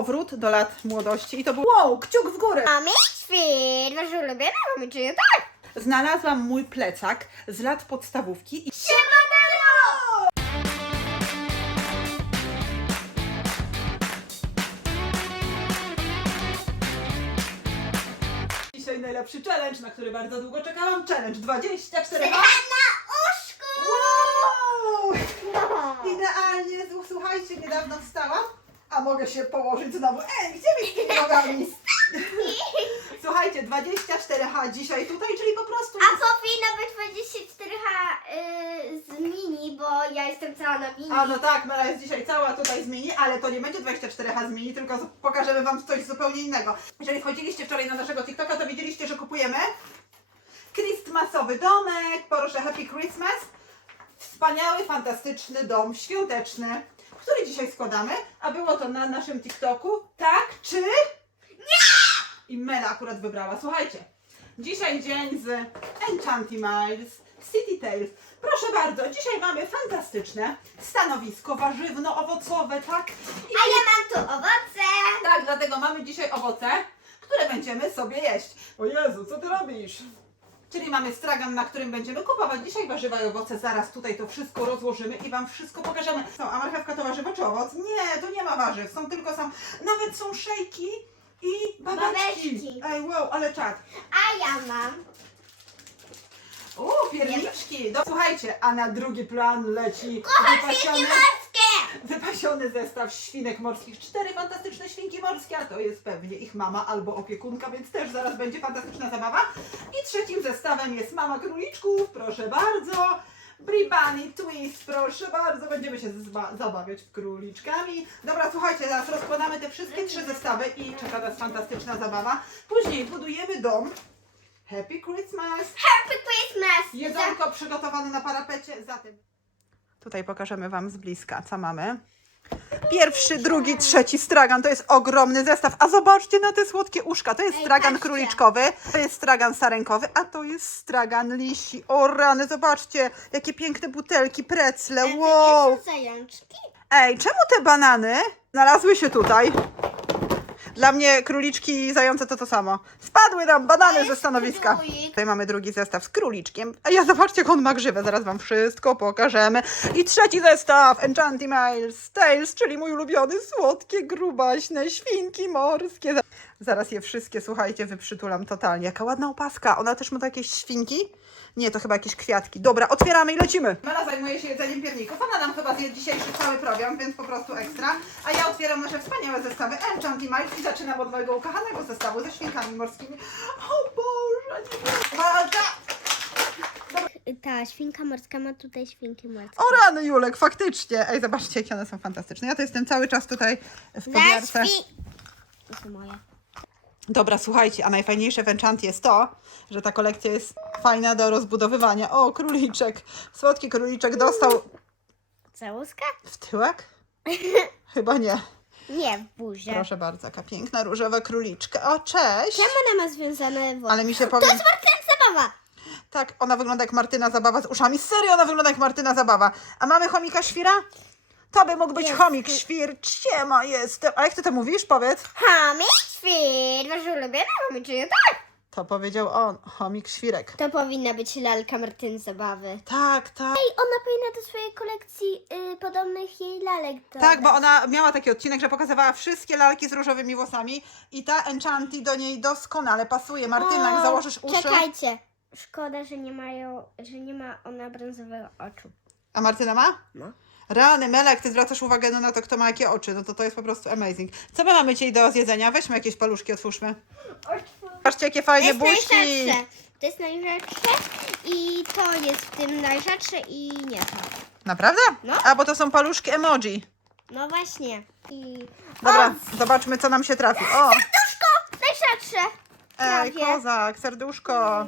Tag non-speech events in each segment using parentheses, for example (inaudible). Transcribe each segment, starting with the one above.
powrót do lat młodości i to był wow, kciuk w górę. Mamy świt, wasze ulubione mamy, tak? Znalazłam mój plecak z lat podstawówki i Siemanero! dzisiaj najlepszy challenge, na który bardzo długo czekałam. Challenge 24 Na uszku! Wow! Idealnie, Słu- słuchajcie, niedawno wstałam, a mogę się położyć znowu. Ej, gdzie mi z tymi nogami? (laughs) Słuchajcie, 24H dzisiaj tutaj, czyli po prostu... A powinno być 24H y, z mini, bo ja jestem cała na mini. A no tak, Mela jest dzisiaj cała tutaj z mini, ale to nie będzie 24H z mini, tylko pokażemy Wam coś zupełnie innego. Jeżeli wchodziliście wczoraj na naszego TikToka, to widzieliście, że kupujemy Christmasowy domek, proszę Happy Christmas. Wspaniały, fantastyczny dom świąteczny, który dzisiaj składamy, a było to na naszym TikToku, tak czy nie? I Mela akurat wybrała. Słuchajcie, dzisiaj dzień z Enchantimals City Tales. Proszę bardzo, dzisiaj mamy fantastyczne stanowisko warzywno-owocowe, tak? I A ja mam tu owoce. tak, dlatego mamy dzisiaj owoce, które będziemy sobie jeść. O Jezu, co ty robisz? Czyli mamy stragan, na którym będziemy kupować dzisiaj warzywa i owoce. Zaraz tutaj to wszystko rozłożymy i Wam wszystko pokażemy. Co, a marchewka to warzywo czy owoc? Nie, to nie ma warzyw. Są tylko sam, nawet są szejki i babeczki. Babeczki. Ej, wow, ale czad. A ja mam. O, pierniczki. No, słuchajcie, a na drugi plan leci Świnki morskie! Wypasiony zestaw świnek morskich. Cztery fantastyczne świnki morskie, a to jest pewnie ich mama albo opiekunka, więc też zaraz będzie fantastyczna zabawa. I trzecim zestawem jest mama króliczków, proszę bardzo. Bribani Twist, proszę bardzo, będziemy się zabawiać króliczkami. Dobra, słuchajcie, teraz rozkładamy te wszystkie trzy zestawy i czeka nas fantastyczna zabawa. Później budujemy dom. Happy Christmas! Happy Christmas! Jedzonko przygotowane na parapecie, zatem. Tutaj pokażemy Wam z bliska, co mamy. Pierwszy, drugi, trzeci stragan to jest ogromny zestaw. A zobaczcie na te słodkie uszka. To jest Ej, stragan patrzcie. króliczkowy, to jest stragan sarenkowy, a to jest stragan lisi. O rany, zobaczcie, jakie piękne butelki, precle. Wow! Ej, czemu te banany znalazły się tutaj? Dla mnie króliczki i zające to to samo. Spadły nam banany ze stanowiska. Tutaj mamy drugi zestaw z króliczkiem. A ja zobaczcie, jak on ma grzywę. Zaraz wam wszystko pokażemy. I trzeci zestaw Enchantimals Tales, czyli mój ulubiony, słodkie, grubaśne świnki morskie. Zaraz je wszystkie, słuchajcie, wyprzytulam totalnie. Jaka ładna opaska. Ona też ma jakieś świnki? Nie, to chyba jakieś kwiatki. Dobra, otwieramy i lecimy. Mela zajmuje się jedzeniem pierników. Ona nam chyba zje dzisiejszy cały program, więc po prostu ekstra. A ja otwieram nasze wspaniałe zestawy Enchantimals i zaczynam od mojego ukochanego zestawu ze świnkami morskimi. O Boże, nie! Ta świnka morska ma tutaj świnki morskie. O rany, Julek, faktycznie. Ej, zobaczcie, jakie one są fantastyczne. Ja to jestem cały czas tutaj w podjarce. To są moje. Dobra, słuchajcie, a najfajniejsze w Enchant jest to, że ta kolekcja jest fajna do rozbudowywania. O, króliczek. Słodki króliczek dostał Całuska? w tyłek? (laughs) Chyba nie. Nie, w buzie. Proszę bardzo, jaka piękna różowa króliczka. O, cześć! Czemu ona ma związane włosy? Ale mi się To powiem... jest Martyna zabawa! Tak, ona wygląda jak Martyna Zabawa z uszami. Serio, ona wygląda jak Martyna Zabawa. A mamy chomika świra? To by mógł być Jest. chomik świr. Siema jestem. A jak ty to mówisz? Powiedz. Hamy świt! Wasze ulubione mamy, czy nie tak? To powiedział on, chomik świrek. To powinna być lalka Martyny zabawy. Tak, tak. Ej, ona powinna do swojej kolekcji y, podobnych jej lalek dodać. Tak, bo ona miała taki odcinek, że pokazywała wszystkie lalki z różowymi włosami i ta Enchanti do niej doskonale pasuje. Martyna, jak O, założysz uszy... Czekajcie. Szkoda, że nie mają, że nie ma ona brązowego oczu. A Martyna ma? No. Rany, Melek, ty zwracasz uwagę no, na to, kto ma jakie oczy. No to to jest po prostu amazing. Co my mamy dzisiaj do zjedzenia? Weźmy jakieś paluszki, otwórzmy. Patrzcie, jakie To fajne jest buźki. najrzadsze. To jest najrzadsze i to jest w tym najrzadsze i nie to. Naprawdę? No. A, bo to są paluszki emoji. No właśnie. I... Dobra, zobaczmy, co nam się trafi. O, serduszko! Najrzadsze! ej, Prawie. kozak, serduszko.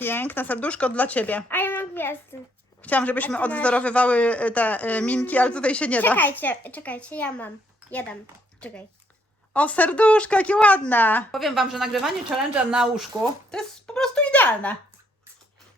Piękne serduszko dla ciebie. A ja mam gwiazdy. Chciałam, żebyśmy A ty masz- odwzorowywały y, te y, minki, ale tutaj się nie da. Czekajcie, czekajcie, ja mam. Ja dam. Czekaj. O, serduszko, jakie ładne. Powiem wam, że nagrywanie challenge'a na łóżku to jest po prostu idealne.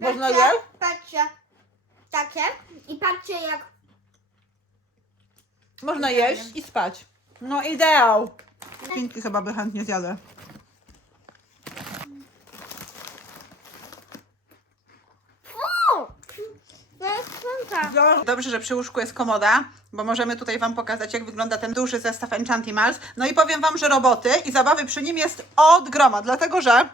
Można je? Patrzcie. Takie. I patrzcie jak... Można jeść i spać. No ideał. Pinki chyba by chętnie zjadły. Fu! No jest słonka. Dobrze, że przy łóżku jest komoda, bo możemy tutaj Wam pokazać, jak wygląda ten duży zestaw Enchantimals. No i powiem Wam, że roboty i zabawy przy nim jest od groma, dlatego że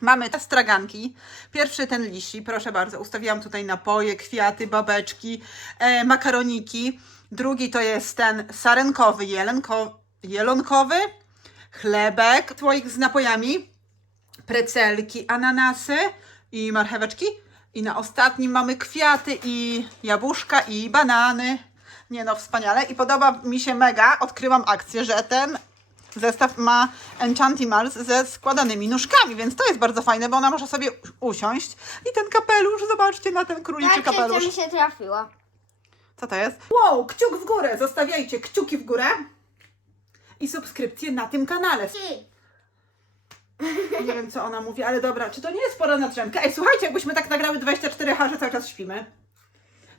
mamy te straganki. Pierwszy ten lisi, proszę bardzo, ustawiłam tutaj napoje, kwiaty, babeczki, e, makaroniki. Drugi to jest ten sarenkowy, jelenko, jelonkowy, chlebek, słoik z napojami, precelki, ananasy i marcheweczki. I na ostatnim mamy kwiaty i jabłuszka i banany. Nie no, wspaniale. I podoba mi się mega, odkryłam akcję, że ten zestaw ma Enchantimals ze składanymi nóżkami, więc to jest bardzo fajne, bo ona może sobie usiąść. I ten kapelusz, zobaczcie na ten króliczy Tak, kapelusz. mi się trafiło. Co to jest? Wow, kciuk w górę! Zostawiajcie kciuki w górę i subskrypcję na tym kanale. Nie wiem, co ona mówi, ale dobra, czy to nie jest pora na drzemkę? Ej, słuchajcie, jakbyśmy tak nagrały 24H, że cały czas śpimy.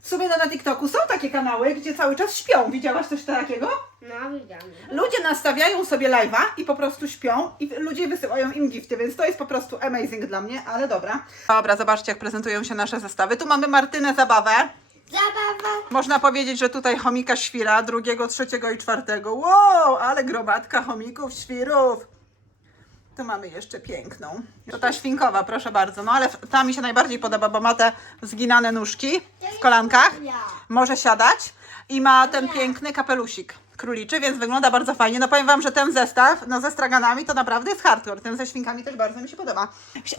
W sumie no, na TikToku są takie kanały, gdzie cały czas śpią. Widziałaś coś takiego? No, widziałam. Ludzie nastawiają sobie live'a i po prostu śpią i ludzie wysyłają im gifty, więc to jest po prostu amazing dla mnie, ale dobra. Dobra, zobaczcie, jak prezentują się nasze zestawy. Tu mamy Martynę Zabawę. Zabawa. Można powiedzieć, że tutaj chomika świra drugiego, trzeciego i czwartego. Wow, ale gromadka chomików, świrów. Tu mamy jeszcze piękną. To ta świnkowa, proszę bardzo. No ale ta mi się najbardziej podoba, bo ma te zginane nóżki w kolankach. Może siadać i ma ten piękny kapelusik króliczy, więc wygląda bardzo fajnie. No powiem Wam, że ten zestaw no, ze straganami to naprawdę jest hardcore. Ten ze świnkami też bardzo mi się podoba.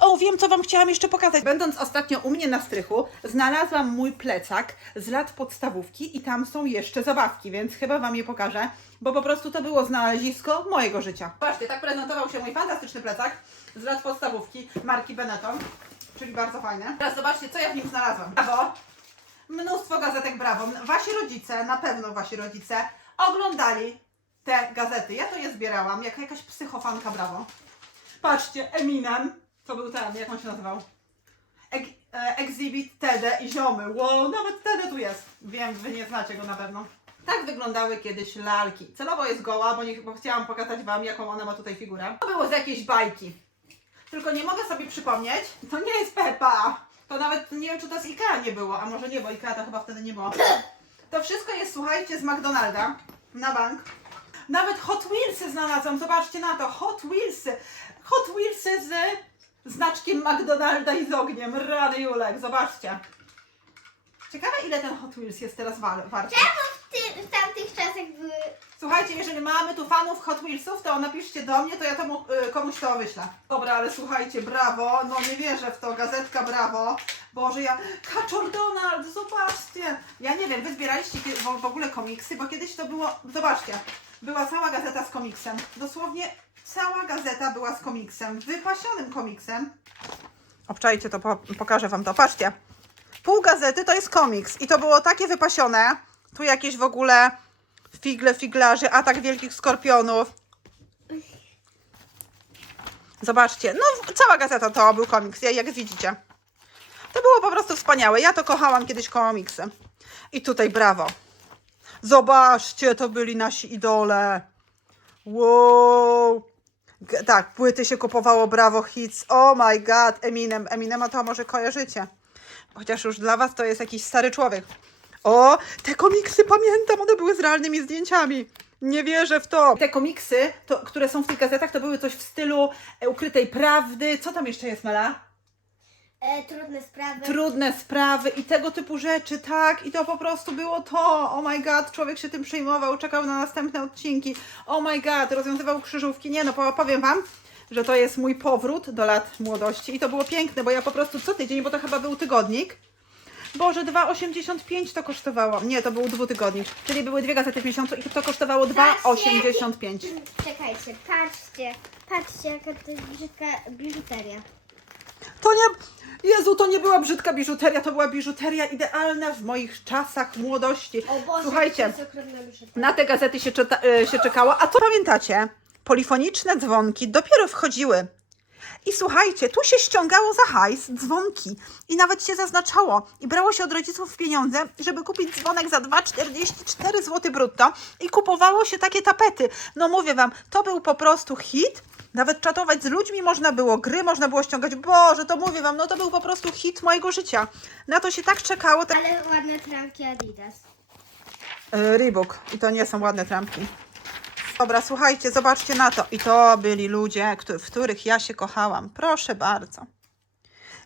O, wiem, co Wam chciałam jeszcze pokazać. Będąc ostatnio u mnie na strychu, znalazłam mój plecak z lat podstawówki i tam są jeszcze zabawki, więc chyba Wam je pokażę, bo po prostu to było znalezisko mojego życia. Patrzcie, tak prezentował się mój fantastyczny plecak z lat podstawówki marki Benetton, czyli bardzo fajne. Teraz zobaczcie, co ja w nim znalazłam. Brawo! mnóstwo gazetek Brawo. Wasi rodzice, na pewno wasi rodzice, oglądali te gazety. Ja to je zbierałam, jak jakaś psychofanka Brawo. Patrzcie, Eminem, to był ten, jak on się nazywał? Eg e, Exhibit Tede i Ziomy. Wow, nawet Tede tu jest. Wiem, wy nie znacie go na pewno. Tak wyglądały kiedyś lalki. Celowo jest goła, bo, nie, bo chciałam pokazać wam, jaką ona ma tutaj figurę. To było z jakiejś bajki. Tylko nie mogę sobie przypomnieć, to nie jest Pepa. To nawet nie wiem, czy to z Ikea nie było, a może nie, bo Ikea to chyba wtedy nie było. To wszystko jest, słuchajcie, z McDonalda na bank. Nawet Hot Wheelsy znalazłam, zobaczcie na to, Hot Wheelsy. Hot Wheelsy z znaczkiem McDonalda i z ogniem. Rany Julek, zobaczcie. Ciekawe, ile ten Hot Wheels jest teraz wa- warty. W, ty, w tamtych czasach były... Słuchajcie, jeżeli mamy tu fanów Hot Wheelsów, to napiszcie do mnie, to ja to mu, y, komuś to wyślę. Dobra, ale słuchajcie, brawo, no nie wierzę w to, gazetka brawo. Boże, ja... Kaczor Donald, zobaczcie. Ja nie wiem, wy zbieraliście w, ogóle komiksy, bo kiedyś to było, zobaczcie, była cała gazeta z komiksem. Dosłownie cała gazeta była z komiksem, wypasionym komiksem. Obczajcie to, po, pokażę wam to, patrzcie. Pół gazety to jest komiks i to było takie wypasione. Tu jakieś w ogóle figle, figlarzy, atak wielkich skorpionów. Zobaczcie, no cała gazeta to był komiks, ja- jak widzicie. To było po prostu wspaniałe. Ja to kochałam kiedyś komiksy. I tutaj brawo. Zobaczcie, to byli nasi idole. Wow. Tak, płyty się kupowało Brawo Hits. Oh my god, Eminem. Eminema to może kojarzycie. Chociaż już dla was to jest jakiś stary człowiek. O, te komiksy pamiętam, one były z realnymi zdjęciami. Nie wierzę w to. Te komiksy, to, które są w tych gazetach, to były coś w stylu e, ukrytej prawdy. Co tam jeszcze jest, Mela? E, trudne sprawy. Trudne sprawy i tego typu rzeczy, tak? I to po prostu było to. Oh my god, człowiek się tym przejmował, czekał na następne odcinki. Oh my god, rozwiązywał krzyżówki. Nie no, po- powiem wam, że to jest mój powrót do lat młodości i to było piękne, bo ja po prostu co tydzień, bo to chyba był tygodnik. Boże, 2,85 to kosztowało. Nie, to był dwutygodnik, czyli były dwie gazety w miesiącu i to kosztowało 2,85. Czekajcie, patrzcie. Patrzcie, jaka to jest brzydka biżuteria. To nie. Jezu, to nie była brzydka biżuteria, to była biżuteria idealna w moich czasach młodości. O Boże, Słuchajcie, to jest okropna biżuteria. na te gazety się, czyta, e, się czekało. A to pamiętacie? Polifoniczne dzwonki dopiero wchodziły I słuchajcie, tu się ściągało za hajs dzwonki i nawet się zaznaczało i brało się od rodziców pieniądze, żeby kupić dzwonek za 2,44 zł brutto i kupowało się takie tapety. No mówię wam, to był po prostu hit. Nawet czatować z ludźmi można było, gry można było ściągać. Boże, to mówię wam, no to był po prostu hit mojego życia. Na to się tak czekało. Tak... Ale ładne trampki Adidas. Yy, Reebok. I to nie są ładne trampki. Dobra, słuchajcie, zobaczcie na to. I to byli ludzie, w których ja się kochałam. Proszę bardzo.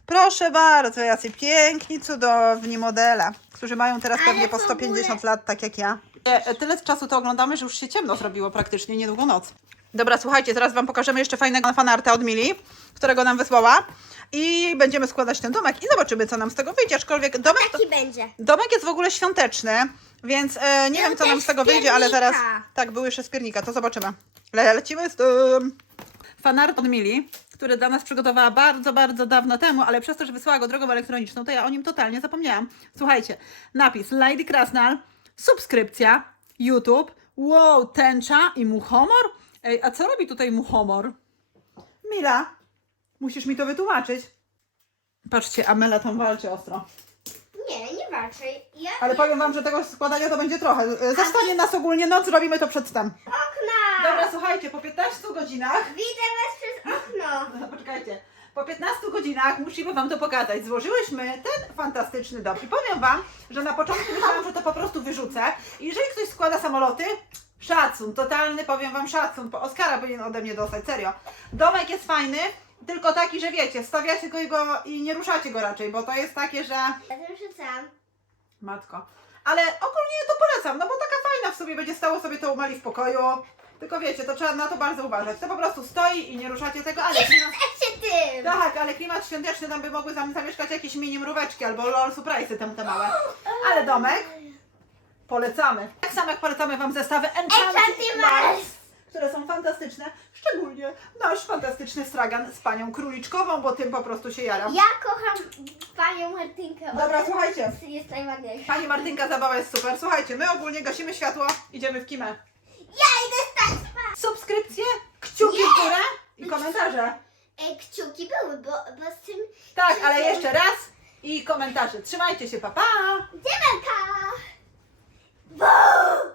Proszę bardzo, jacy piękni, cudowni modele, którzy mają teraz Ale pewnie po w 150 lat, tak jak ja. E, e, Tyle czasu to oglądamy, że już się ciemno zrobiło praktycznie, niedługo noc. Dobra, słuchajcie, teraz Wam pokażemy jeszcze fajnego fanarta od Mili, którego nam wysłała. I będziemy składać ten domek i zobaczymy, co nam z tego wyjdzie. Aczkolwiek domek to, Taki będzie. Domek jest w ogóle świąteczny, więc e, nie Był wiem, co nam z tego wyjdzie, ale zaraz. piernika. Tak, był jeszcze z piernika, to zobaczymy. Le lecimy z tym. Fanart od Mili, który dla nas przygotowała bardzo, bardzo dawno temu, ale przez to, że wysłała go drogą elektroniczną, to ja o nim totalnie zapomniałam. Słuchajcie, napis Lady Krasnal, subskrypcja, YouTube, wow, tęcza i muchomor? Ej, a co robi tutaj muchomor? Mila, musisz mi to wytłumaczyć. Patrzcie, Amela tam walczy ostro. Nie, nie walczę. Ja, Ale powiem wam, że tego składania to będzie trochę. E, Zostanie nas ogólnie noc, robimy to przedtem. Okna! Dobra, słuchajcie, po 15 godzinach. Widzę was przez okno. No, (laughs) poczekajcie. Po 15 godzinach musimy wam to pokazać. Złożyłyśmy ten fantastyczny dom. I powiem wam, że na początku myślałam, że to po prostu wyrzucę. I jeżeli ktoś składa samoloty, szacun, totalny, powiem wam szacun. Po Oscara powinien ode mnie dostać, serio. Domek jest fajny, tylko taki, że wiecie, stawiacie go i, go i nie ruszacie go raczej, bo to jest takie, że... Ja tym rzucam. Matko. Ale ogólnie to polecam, no bo taka fajna w sobie będzie stało sobie to u Mali w pokoju. Tylko wiecie, to trzeba na to bardzo uważać. To po prostu stoi i nie ruszacie tego, ale klimat... Patrzcie tym! Tak, ale klimat świąteczny tam by mogły tam zamieszkać jakieś mini mróweczki albo LOL Surprise'y tam te małe. Ale domek polecamy. Tak samo jak polecamy wam zestawy Mars. Które są fantastyczne. Szczególnie nasz fantastyczny stragan z panią króliczkową, bo tym po prostu się jaram. Ja kocham panią Martynkę. Dobra, słuchajcie. Jest najładniejsza. Pani Martynka, zabawa jest super. Słuchajcie, my ogólnie gasimy światło, idziemy w kimę. Ja idę stać spać! Subskrypcje, kciuki w górę i komentarze. E, kciuki były, bo, bo z tym... Tak, ale jeszcze raz i komentarze. Trzymajcie się, papa! Pa. Dziemelka! Buu!